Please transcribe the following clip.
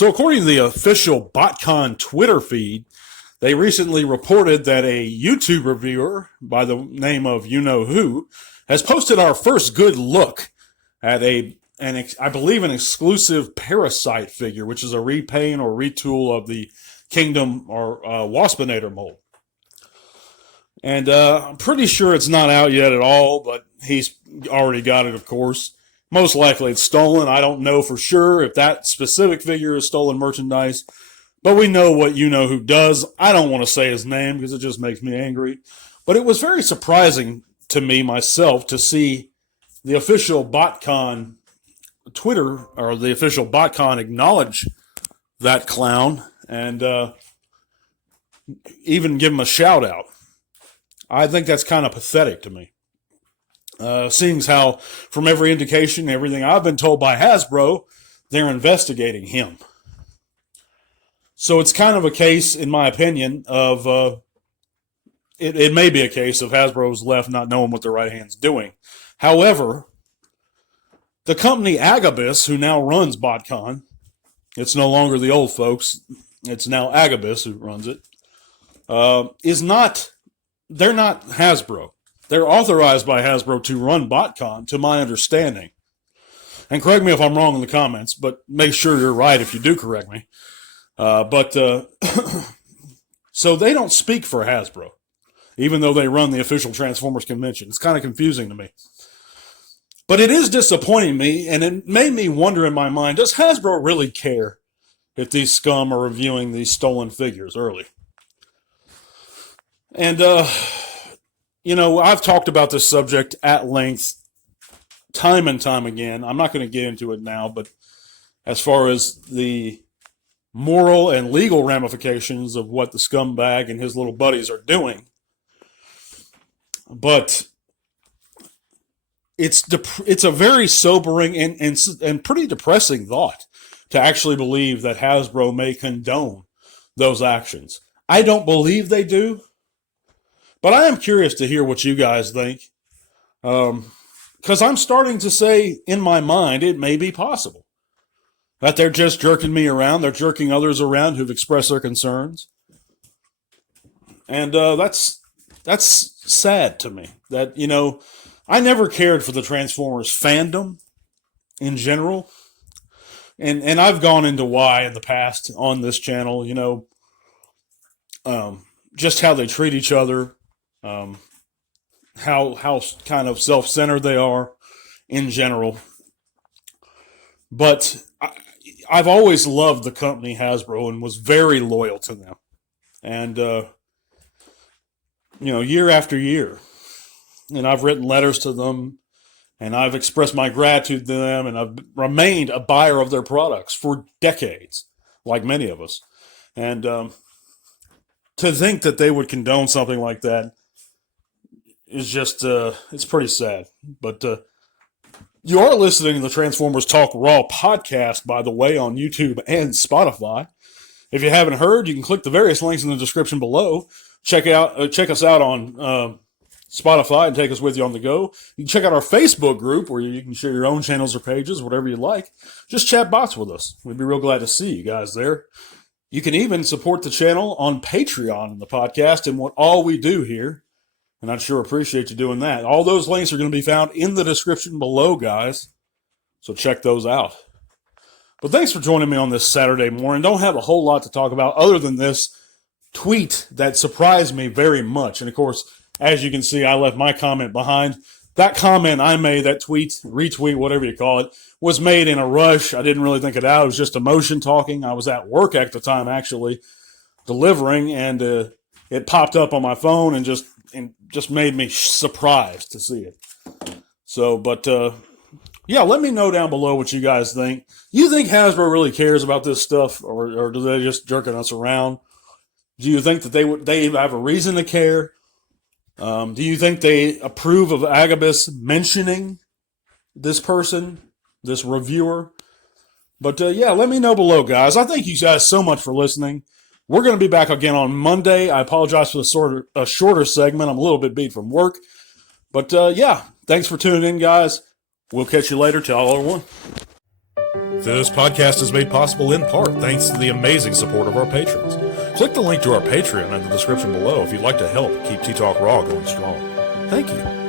So according to the official BotCon Twitter feed, they recently reported that a YouTube reviewer by the name of You-Know-Who has posted our first good look at I believe an exclusive Parasite figure, which is a repaint or retool of the Kingdom or Waspinator mold. And I'm pretty sure it's not out yet at all, but he's already got it, of course. Most likely it's stolen. I don't know for sure if that specific figure is stolen merchandise, but we know what You-Know-Who does. I don't want to say his name because it just makes me angry. But it was very surprising to me myself to see the official BotCon Twitter, or the official BotCon, acknowledge that clown and even give him a shout out. I think that's kind of pathetic to me. Seeing how, from every indication, everything I've been told by Hasbro, they're investigating him. So it's kind of a case, in my opinion, of it may be a case of Hasbro's left not knowing what their right hand's doing. However, the company Agabus, who now runs BotCon, it's no longer the old folks, it's now Agabus who runs it, they're not Hasbro. They're authorized by Hasbro to run BotCon, to my understanding. And correct me if I'm wrong in the comments, but make sure you're right if you do correct me. So they don't speak for Hasbro, even though they run the official Transformers convention. It's kind of confusing to me. But it is disappointing me, and it made me wonder in my mind, does Hasbro really care if these scum are reviewing these stolen figures early? And, I've talked about this subject at length time and time again. I'm not going to get into it now, but as far as the moral and legal ramifications of what the scumbag and his little buddies are doing. But it's a very sobering and pretty depressing thought to actually believe that Hasbro may condone those actions. I don't believe they do, but I am curious to hear what you guys think. Because I'm starting to say in my mind it may be possible that they're just jerking me around. They're jerking others around who've expressed their concerns. And that's sad to me. That, I never cared for the Transformers fandom in general. And I've gone into why in the past on this channel, just how they treat each other, how kind of self-centered they are in general. But I've always loved the company Hasbro and was very loyal to them. And, year after year. And I've written letters to them, and I've expressed my gratitude to them, and I've remained a buyer of their products for decades, like many of us. And to think that they would condone something like that is just, it's pretty sad. But you are listening to the Transformers Talk Raw podcast, by the way, on YouTube and Spotify. If you haven't heard, you can click the various links in the description below. Check us out on Spotify and take us with you on the go. You can check out our Facebook group where you can share your own channels or pages, whatever you like. Just chat bots with us. We'd be real glad to see you guys there. You can even support the channel on Patreon and the podcast and what all we do here. And I'd sure appreciate you doing that. All those links are going to be found in the description below, guys. So check those out. But thanks for joining me on this Saturday morning. Don't have a whole lot to talk about other than this tweet that surprised me very much. And of course, as you can see, I left my comment behind. That comment I made, that tweet, retweet, whatever you call it, was made in a rush. I didn't really think it out. It was just emotion talking. I was at work at the time, actually, delivering, and it popped up on my phone and just made me surprised to see it. So, but yeah, let me know down below what you guys think. You think Hasbro really cares about this stuff, or do they just jerking us around? Do you think that they have a reason to care? Do you think they approve of Agabus mentioning this person, this reviewer? But yeah, let me know below, guys. I thank you guys so much for listening. We're going to be back again on Monday. I apologize for a shorter segment. I'm a little bit beat from work. But yeah, thanks for tuning in, guys. We'll catch you later. Tell everyone. This podcast is made possible in part thanks to the amazing support of our patrons. Click the link to our Patreon in the description below if you'd like to help keep Tea Talk Raw going strong. Thank you.